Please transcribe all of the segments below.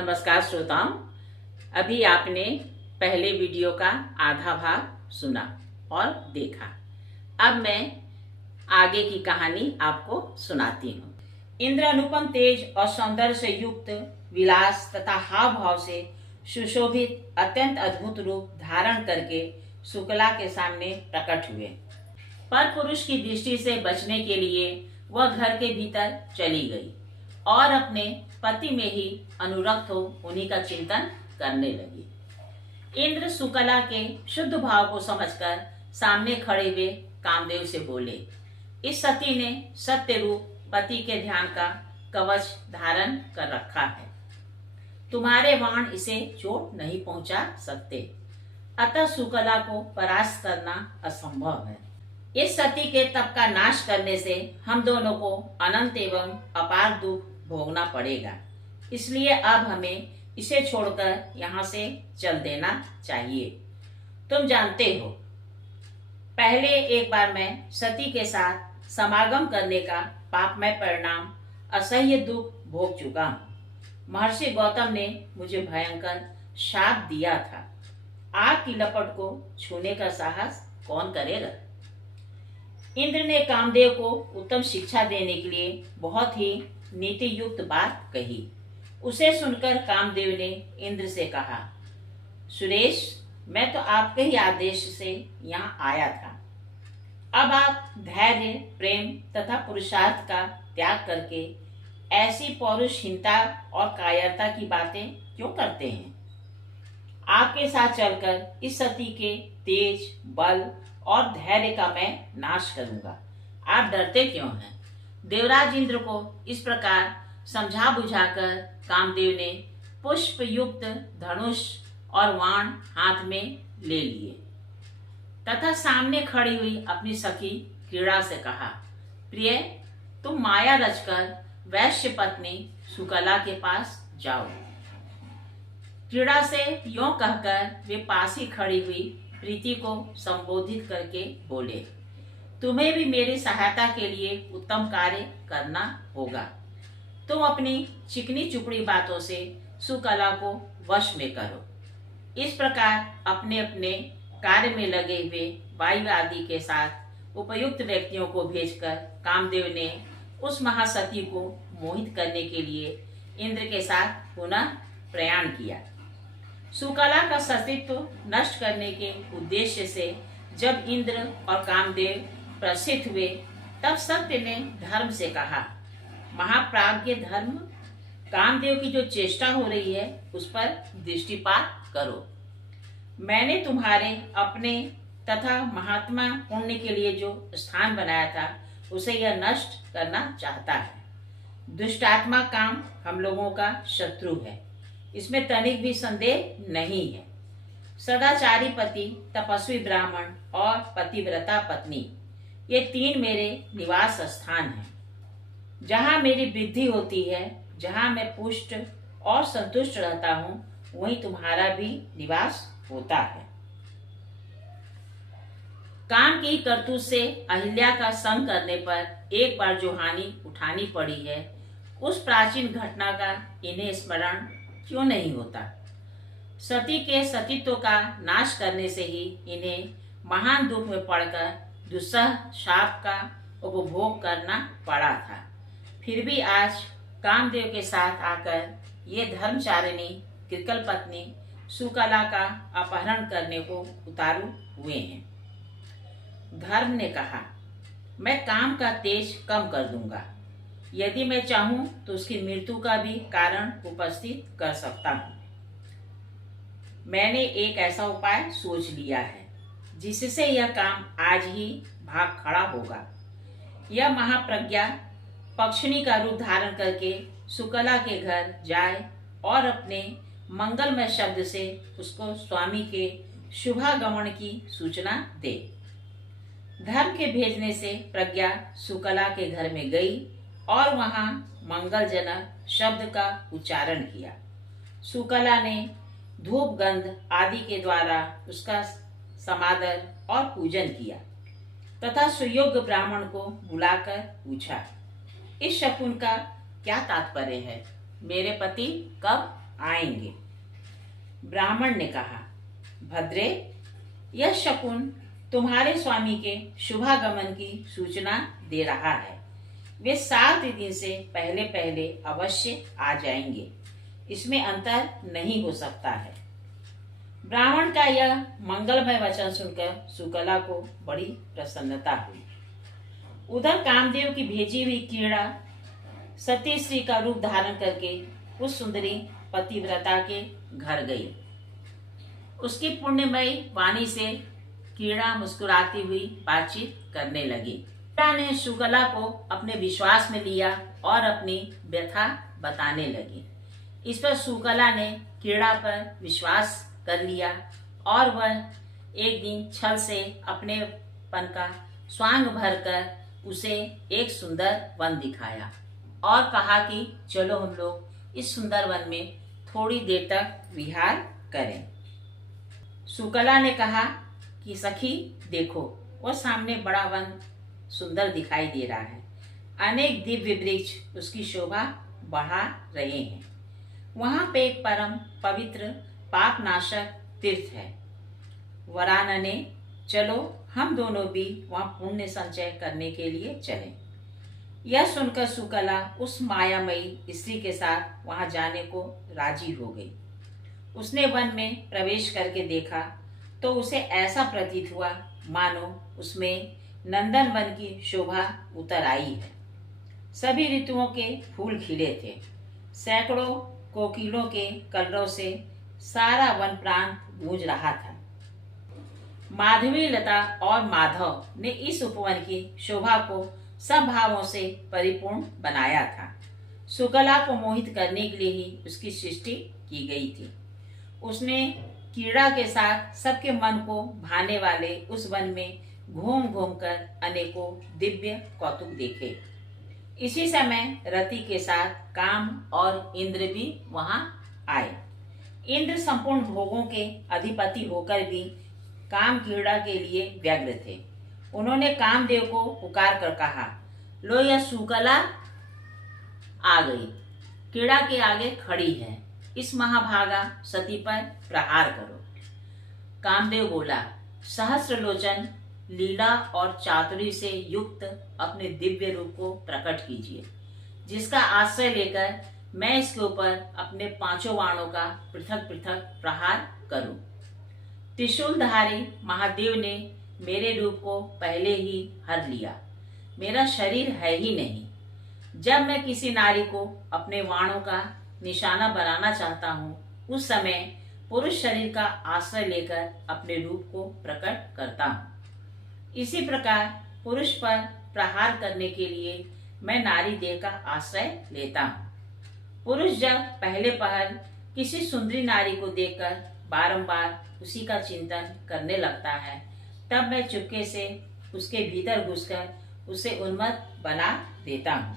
नमस्कार श्रोताओं। अभी आपने पहले वीडियो का आधा भाग सुना और देखा। अब मैं आगे की कहानी आपको सुनाती हूँ। इंद्र अनुपम तेज और सौंदर्य से युक्त विलास तथा हाव भाव से सुशोभित अत्यंत अद्भुत रूप धारण करके शुक्ला के सामने प्रकट हुए। पर पुरुष की दृष्टि से बचने के लिए वह घर के भीतर चली गई और अपने पति में ही अनुरक्त हो उन्हीं का चिंतन करने लगी। इंद्र शुक्ला के शुद्ध भाव को समझकर सामने खड़े हुए कामदेव से बोले, इस सती ने सत्य रूप पति के ध्यान का कवच धारण कर रखा है। तुम्हारे बाण इसे चोट नहीं पहुंचा सकते, अतः शुक्ला को परास्त करना असंभव है। इस सती के तप का नाश करने से हम दोनों को अनंत एवं अपार दुख भोगना पड़ेगा। इसलिए अब हमें इसे छोड़कर यहाँ से चल देना चाहिए। तुम जानते हो, पहले एक बार मैं सती के साथ समागम करने का पापमय परिणाम असह्य दुख भोग चुका हूँ। महर्षि गौतम ने मुझे भयंकर शाप दिया था। आग की लपट को छूने का साहस कौन करेगा। इंद्र ने कामदेव को उत्तम शिक्षा देने के लिए बहुत ही नीति युक्त बात कही। उसे सुनकर कामदेव ने इंद्र से कहा, सुरेश, मैं तो आपके ही आदेश से यहाँ आया था। अब आप धैर्य, प्रेम तथा पुरुषार्थ का त्याग करके ऐसी पौरुषहीनता और कायरता की बातें क्यों करते हैं। आपके साथ चलकर इस सती के तेज, बल और धैर्य का मैं नाश करूंगा। आप डरते क्यों हैं। देवराज इंद्र को इस प्रकार समझा बुझाकर कामदेव ने पुष्प युक्त धनुष और बाण हाथ में ले लिए तथा सामने खड़ी हुई अपनी सखी क्रीड़ा से कहा, प्रिय, तुम माया रचकर वैश्य पत्नी शुक्ला के पास जाओ। क्रीड़ा से यों कहकर वे पास ही खड़ी हुई प्रीति को संबोधित करके बोले, तुम्हें भी मेरी सहायता के लिए उत्तम कार्य करना होगा। तुम अपनी चिकनी चुपड़ी बातों से शुक्ला को वश में करो। इस प्रकार अपने अपने कार्य में लगे हुए वायु आदि के साथ उपयुक्त व्यक्तियों को भेजकर कामदेव ने उस महासती को मोहित करने के लिए इंद्र के साथ पुनः प्रयाण किया। शुक्ला का सतीत्व नष्ट करने के उद्देश्य से जब इंद्र और कामदेव प्रसिद्ध हुए, तब सत्य ने धर्म से कहा, महाप्राज्ञ धर्म, कामदेव की जो चेष्टा हो रही है उस पर दृष्टिपात करो। मैंने तुम्हारे अपने तथा महात्मा पुण्य के लिए जो स्थान बनाया था उसे यह नष्ट करना चाहता है। दुष्टात्मा काम हम लोगों का शत्रु है, इसमें तनिक भी संदेह नहीं है। सदाचारी पति, तपस्वी ब्राह्मण और पतिव्रता पत्नी, ये तीन मेरे निवास स्थान हैं। जहाँ मेरी वृद्धि होती है, जहाँ मैं पुष्ट और संतुष्ट रहता हूँ, वहीं तुम्हारा भी निवास होता है। काम की करतूत से अहिल्या का संग करने पर एक बार जो हानि उठानी पड़ी है, उस प्राचीन घटना का इन्हें स्मरण क्यों नहीं होता। सती के सतीत्व का नाश करने से ही इन्हें महान दुख में पड़कर दुस्सह शाप का उपभोग करना पड़ा था। फिर भी आज कामदेव के साथ आकर ये धर्मचारिणी कृकल पत्नी शुक्ला का अपहरण करने को उतारू हुए हैं। धर्म ने कहा, मैं काम का तेज कम कर दूंगा। यदि मैं चाहूं तो उसकी मृत्यु का भी कारण उपस्थित कर सकता हूं। मैंने एक ऐसा उपाय सोच लिया है जिससे यह काम आज ही भाग खड़ा होगा। यह महाप्रज्ञा पक्षिणी का रूप धारण करके शुक्ला के घर जाए और अपने मंगलमय शब्द से उसको स्वामी के शुभागमन की सूचना दे। धर्म के भेजने से प्रज्ञा शुक्ला के घर में गई और वहां मंगलजनक शब्द का उच्चारण किया। शुक्ला ने धूप गंध आदि के द्वारा उसका समादर और पूजन किया तथा सुयोग्य ब्राह्मण को बुलाकर पूछा, इस शकुन का क्या तात्पर्य है। मेरे पति कब आएंगे। ब्राह्मण ने कहा, भद्रे, यह शकुन तुम्हारे स्वामी के शुभागमन की सूचना दे रहा है। वे 7 दिन से पहले पहले अवश्य आ जाएंगे, इसमें अंतर नहीं हो सकता है। ब्राह्मण का यह मंगलमय वचन सुनकर सुकला को बड़ी प्रसन्नता हुई। उधर कामदेव की भेजी हुई कीड़ा सती स्त्री का रूप धारण करके उस सुंदरी पतिव्रता के घर गई। उसकी पुण्यमयी वाणी से कीड़ा मुस्कुराती हुई बातचीत करने लगी। कीड़ा ने सुकला को अपने विश्वास में लिया और अपनी व्यथा बताने लगी। इस पर सुकला ने कीड़ा पर विश्वास कर लिया और वह एक दिन छल से अपने पन का स्वांग भरकर उसे एक सुंदर वन दिखाया और कहा कि चलो हम लोग इस सुंदर वन में थोड़ी देर तक विहार करें। सुकला ने कहा कि सखी देखो, वह सामने बड़ा वन सुंदर दिखाई दे रहा है। अनेक दिव्य वृक्ष उसकी शोभा बढ़ा रहे हैं। वहां पे एक परम पवित्र पाप नाशक तीर्थ है। वरानने, चलो हम दोनों भी वहां पुण्य संचय करने के लिए चलें। यह सुनकर सुकला उस मायामयी स्त्री के साथ वहां जाने को राजी हो गई। उसने वन में प्रवेश करके देखा तो उसे ऐसा प्रतीत हुआ मानो उसमें नंदन वन की शोभा उतर आई है। सभी ऋतुओं के फूल खिले थे। सैकड़ों कोकिलों के कलरव से सारा वन प्रांत गूंज रहा था। माधवी, लता और माधव ने इस उपवन की शोभा को सब भावों से परिपूर्ण बनाया था। सुकला को मोहित करने के लिए ही उसकी सृष्टि की गई थी। उसने कीड़ा के साथ सबके मन को भाने वाले उस वन में घूम घूम कर अनेकों दिव्य कौतुक देखे। इसी समय रति के साथ काम और इंद्र भी वहां आए। इंद्र संपूर्ण भोगों के अधिपति होकर भी काम कीड़ा के लिए व्यग्र थे। उन्होंने कामदेव को पुकार कर कहा, लो यह सुकला आ गई, कीड़ा के आगे खड़ी है, इस महाभागा सती पर प्रहार करो। कामदेव बोला, सहस्र लोचन, लीला और चातुरी से युक्त अपने दिव्य रूप को प्रकट कीजिए, जिसका आश्रय लेकर मैं इसके ऊपर अपने 5 बाणों का पृथक पृथक प्रहार करूं। त्रिशूलधारी महादेव ने मेरे रूप को पहले ही हर लिया। मेरा शरीर है ही नहीं। जब मैं किसी नारी को अपने बाणों का निशाना बनाना चाहता हूँ, उस समय पुरुष शरीर का आश्रय लेकर अपने रूप को प्रकट करता हूँ। इसी प्रकार पुरुष पर प्रहार करने के लिए मैं नारी देह का आश्रय लेता हूँ। पुरुष जब पहले पहल किसी सुंदरी नारी को देखकर बारंबार उसी का चिंतन करने लगता है, तब मैं चुपके से उसके भीतर घुसकर उसे उन्मत्त बना देता हूँ।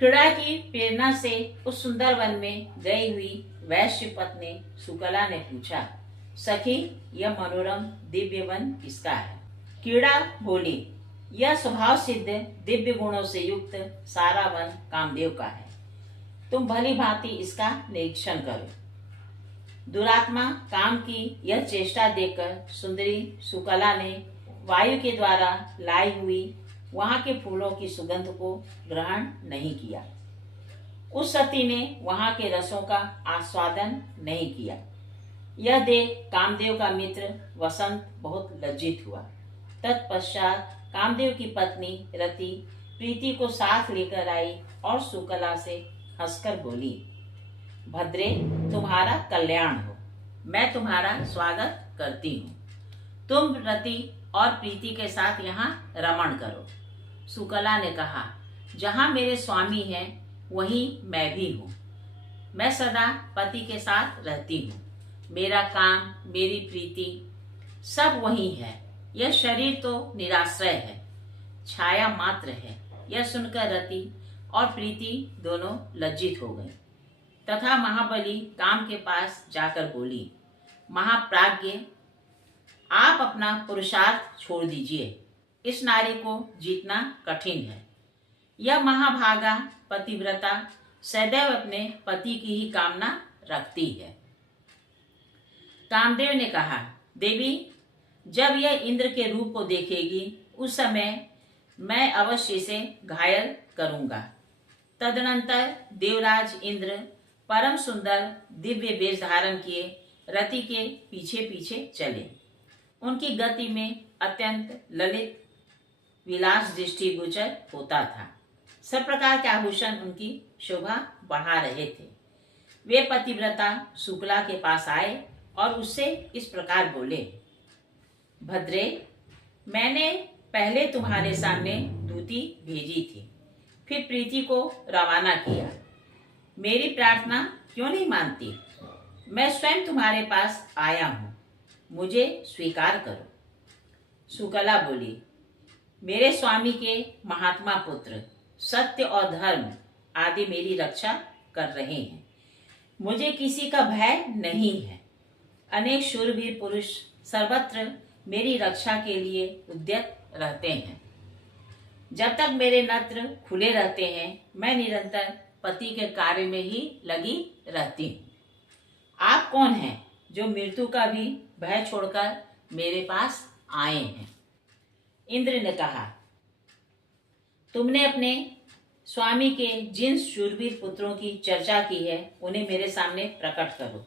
कीड़ा की प्रेरणा से उस सुंदर वन में गई हुई वैश्य पत्नी सुकला ने पूछा, सखी, यह मनोरम दिव्य वन किसका है? कीड़ा बोली, यह स्वभाव सिद्ध दिव्य गुणों से युक्त सारा वन कामदेव का है। तुम भली भांति इसका निरीक्षण करो। दुरात्मा काम की यह चेष्टा देखकर सुंदरी सुकला ने वायु के द्वारा लाई हुई वहां के फूलों की सुगंध को ग्रहण नहीं किया। उस सती ने वहां के रसों का आस्वादन नहीं किया। यह देख कामदेव का मित्र वसंत बहुत लज्जित हुआ। तत्पश्चात कामदेव की पत्नी रति प्रीति को साथ लेकर आई और सुकला से हंसकर बोली, भद्रे, तुम्हारा कल्याण हो, मैं तुम्हारा स्वागत करती हूँ। तुम रति और प्रीति के साथ यहाँ रमण करो। सुकला ने कहा, जहाँ मेरे स्वामी हैं वहीं मैं भी हूँ। मैं सदा पति के साथ रहती हूँ। मेरा काम, मेरी प्रीति सब वही है। यह शरीर तो निराश्रय है, छाया मात्र है। यह सुनकर रति और प्रीति दोनों लज्जित हो गई तथा महाबली काम के पास जाकर बोली, महाप्राज्ञ, आप अपना पुरुषार्थ छोड़ दीजिए। इस नारी को जीतना कठिन है। यह महाभागा पतिव्रता सदैव अपने पति की ही कामना रखती है। कामदेव ने कहा, देवी, जब यह इंद्र के रूप को देखेगी उस समय मैं अवश्य इसे घायल करूंगा। तदनंतर देवराज इंद्र परम सुंदर दिव्य वेश धारण किए रति के पीछे पीछे चले। उनकी गति में अत्यंत ललित विलास दृष्टि गोचर होता था। सब प्रकार के आभूषण उनकी शोभा बढ़ा रहे थे। वे पतिव्रता शुक्ला के पास आए और उससे इस प्रकार बोले, भद्रे, मैंने पहले तुम्हारे सामने दूती भेजी थी, फिर प्रीति को रवाना किया। मेरी प्रार्थना क्यों नहीं मानती? मैं स्वयं तुम्हारे पास आया हूँ, मुझे स्वीकार करो। शुक्ला बोली, मेरे स्वामी के महात्मा पुत्र सत्य और धर्म आदि मेरी रक्षा कर रहे हैं। मुझे किसी का भय नहीं है। अनेक शूरवीर पुरुष सर्वत्र मेरी रक्षा के लिए उद्यत रहते हैं। जब तक मेरे नेत्र खुले रहते हैं मैं निरंतर पति के कार्य में ही लगी रहती हूँ। आप कौन हैं जो मृत्यु का भी भय छोड़कर मेरे पास आए हैं? इंद्र ने कहा, तुमने अपने स्वामी के जिन शूरवीर पुत्रों की चर्चा की है उन्हें मेरे सामने प्रकट करो,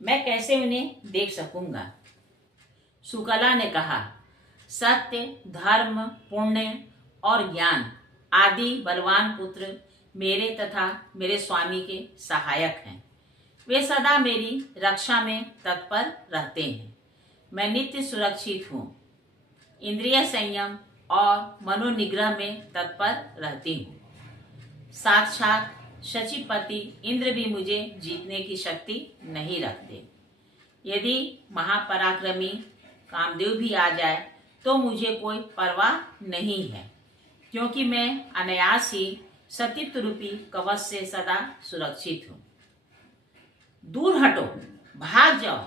मैं कैसे उन्हें देख सकूंगा? शुक्ला ने कहा, सत्य, धर्म, पुण्य और ज्ञान आदि बलवान पुत्र मेरे तथा मेरे स्वामी के सहायक हैं। वे सदा मेरी रक्षा में तत्पर रहते हैं। मैं नित्य सुरक्षित हूँ। इंद्रिय संयम और मनोनिग्रह में तत्पर रहती हूँ। साक्षात शचीपति इंद्र भी मुझे जीतने की शक्ति नहीं रखते। यदि महापराक्रमी कामदेव भी आ जाए तो मुझे कोई परवाह नहीं है, क्योंकि मैं अनायास ही सतीत्व रूपी कवच से सदा सुरक्षित हूँ। दूर हटो, भाग जाओ,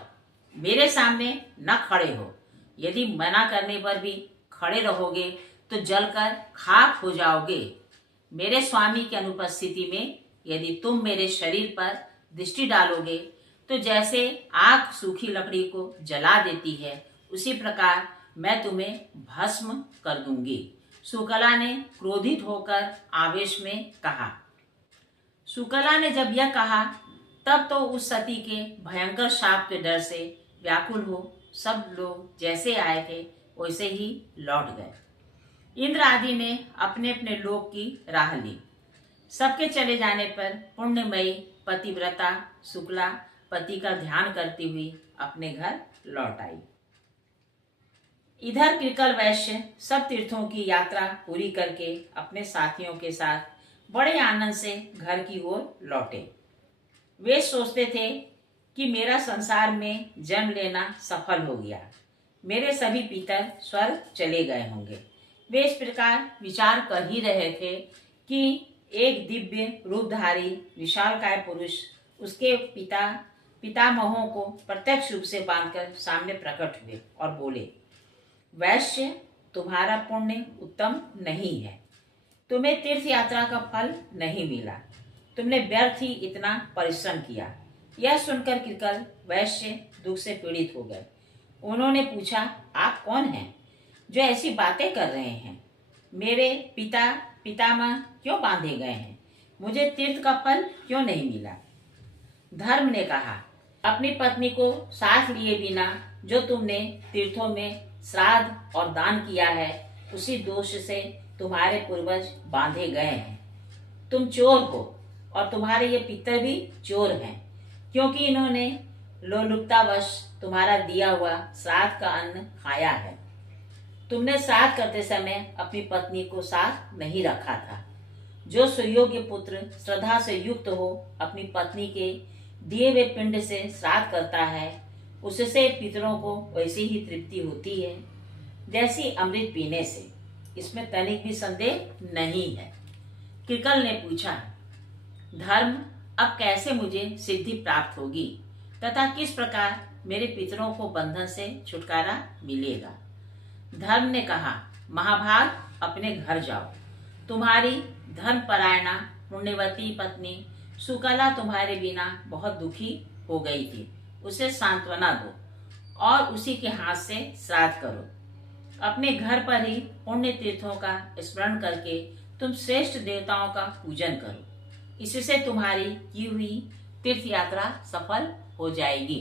मेरे सामने न खड़े हो। यदि मना करने पर भी खड़े रहोगे तो जलकर खाक हो जाओगे। मेरे स्वामी की अनुपस्थिति में यदि तुम मेरे शरीर पर दृष्टि डालोगे तो जैसे आग सूखी लकड़ी को जला देती है उसी प्रकार मैं तुम्हें भस्म कर दूंगी। शुक्ला ने क्रोधित होकर आवेश में कहा। शुक्ला ने जब यह कहा तब तो उस सती के भयंकर शाप के डर से व्याकुल हो सब लोग जैसे आए थे वैसे ही लौट गए। इंद्र आदि ने अपने अपने लोक की राह ली। सबके चले जाने पर पुण्यमयी पतिव्रता शुक्ला पति का ध्यान करती हुई अपने घर लौट आई। इधर कृकल वैश्य सब तीर्थों की यात्रा पूरी करके अपने साथियों के साथ बड़े आनंद से घर की ओर लौटे। वे सोचते थे कि मेरा संसार में जन्म लेना सफल हो गया, मेरे सभी पितर स्वर्ग चले गए होंगे। वे इस प्रकार विचार कर ही रहे थे कि एक दिव्य रूपधारी विशालकाय पुरुष उसके पितामहों को प्रत्यक्ष रूप से बांधकर सामने प्रकट हुए और बोले, वैश्य, तुम्हारा पुण्य उत्तम नहीं है। तुम्हें तीर्थ यात्रा का फल नहीं मिला। तुमने व्यर्थ ही इतना परिश्रम किया। यह सुनकर कृकल वैश्य दुख से पीड़ित हो गए। उन्होंने पूछा, आप कौन हैं जो ऐसी बातें कर रहे हैं? मेरे पितामह क्यों बांधे गए हैं? मुझे तीर्थ का फल क्यों नहीं मिला? धर्म ने कहा, अपनी पत्नी को साथ लिए बिना जो तुमने तीर्थों में श्राद्ध और दान किया है उसी दोष से तुम्हारे पूर्वज बांधे गए हैं। तुम चोर हो और तुम्हारे ये पितर भी चोर हैं, क्योंकि इन्होंने लोलुपतावश तुम्हारा दिया हुआ श्राद्ध का अन्न खाया है। तुमने श्राद्ध करते समय अपनी पत्नी को साथ नहीं रखा था। जो सुयोग्य पुत्र श्रद्धा से युक्त हो अपनी पत्नी के दिए हुए पिंड से श्राद्ध करता है उससे पितरों को वैसी ही तृप्ति होती है जैसी अमृत पीने से। इसमें तनिक भी संदेह नहीं है। कृकल ने पूछा, धर्म, अब कैसे मुझे सिद्धि प्राप्त होगी तथा किस प्रकार मेरे पितरों को बंधन से छुटकारा मिलेगा? धर्म ने कहा, महाभाग, अपने घर जाओ। तुम्हारी धर्मपरायणा पुण्यवती पत्नी सुकला तुम्हारे बिना बहुत दुखी हो गई थी, उसे सांत्वना दो और उसी के हाथ से श्राद्ध करो। अपने घर पर ही पुण्य तीर्थों का स्मरण करके तुम श्रेष्ठ देवताओं का पूजन करो। इससे तुम्हारी की हुई तीर्थ यात्रा सफल हो जाएगी।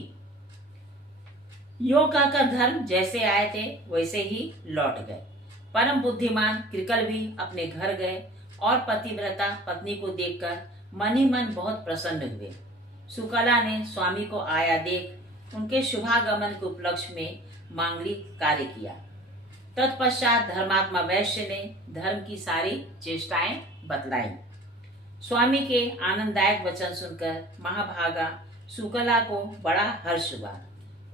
यो कहकर धर्म जैसे आए थे वैसे ही लौट गए। परम बुद्धिमान कृकल भी अपने घर गए और पतिव्रता पत्नी को देखकर मन ही मन बहुत प्रसन्न हुए। सुकला ने स्वामी को आया देख उनके शुभागमन के उपलक्ष्य में मांगलिक कार्य किया। तत्पश्चात धर्मात्मा वैश्य ने धर्म की सारी चेष्टाएं बतलाई। स्वामी के आनंददायक वचन सुनकर महाभागा सुकला को बड़ा हर्ष हुआ।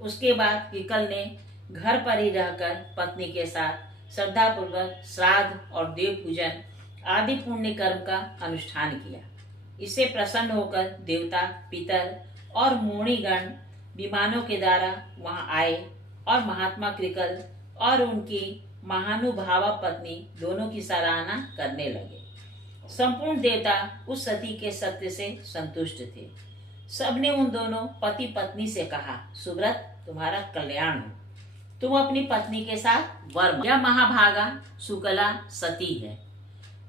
उसके बाद कृकल ने घर पर ही रहकर पत्नी के साथ श्रद्धापूर्वक श्राद्ध और देव पूजन आदि पुण्य कर्म का अनुष्ठान किया। इससे प्रसन्न होकर देवता, पितर और मुनिगण विमानों के द्वारा वहां आए और महात्मा कृकल और उनकी महानुभावा पत्नी दोनों की सराहना करने लगे। संपूर्ण देवता उस सती के सत्य से संतुष्ट थे। सबने उन दोनों पति पत्नी से कहा, सुव्रत तुम्हारा कल्याण हो, तुम अपनी पत्नी के साथ वर। यह महाभागा सुकला सती है,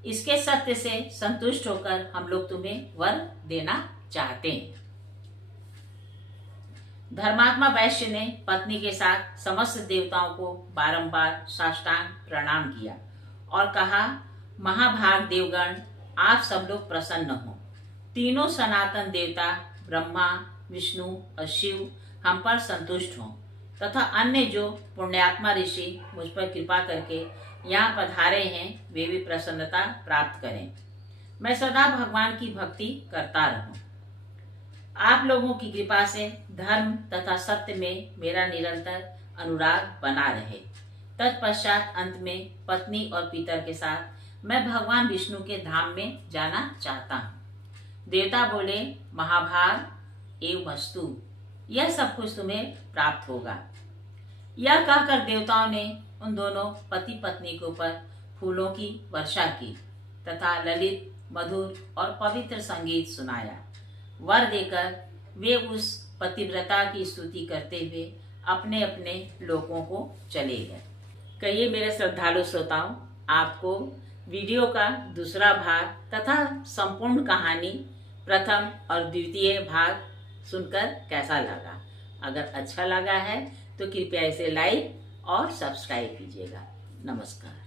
इसके सत्य से संतुष्ट होकर हम लोग तुम्हें वर देना चाहते हैं। धर्मात्मा वैश्य ने पत्नी के साथ समस्त देवताओं को बारंबार साष्टांग प्रणाम किया और कहा, महाभाग देवगण, आप सब लोग प्रसन्न हो। तीनों सनातन देवता ब्रह्मा, विष्णु और शिव हम पर संतुष्ट हों तथा अन्य जो पुण्यात्मा ऋषि मुझ पर कृपा करके यहाँ पधारे हैं वे भी प्रसन्नता प्राप्त करें। मैं सदा भगवान की भक्ति करता रहूं। आप लोगों की कृपा से धर्म तथा सत्य में मेरा निरंतर अनुराग बना रहे। तत्पश्चात अंत में पत्नी और पितर के साथ मैं भगवान विष्णु के धाम में जाना चाहता हूँ। देवता बोले, महाभाग एवं वस्तु, यह सब कुछ तुम्हें प्राप्त होगा। यह कहकर देवताओं ने उन दोनों पति पत्नी के ऊपर फूलों की वर्षा की तथा ललित, मधुर और पवित्र संगीत सुनाया। वर देकर वे उस पतिव्रता की स्तुति करते हुए अपने अपने लोकों को चले गए। कहिए मेरे श्रद्धालु श्रोताओं, आपको वीडियो का दूसरा भाग तथा संपूर्ण कहानी प्रथम और द्वितीय भाग सुनकर कैसा लगा? अगर अच्छा लगा है तो कृपया इसे लाइक और सब्सक्राइब कीजिएगा। नमस्कार।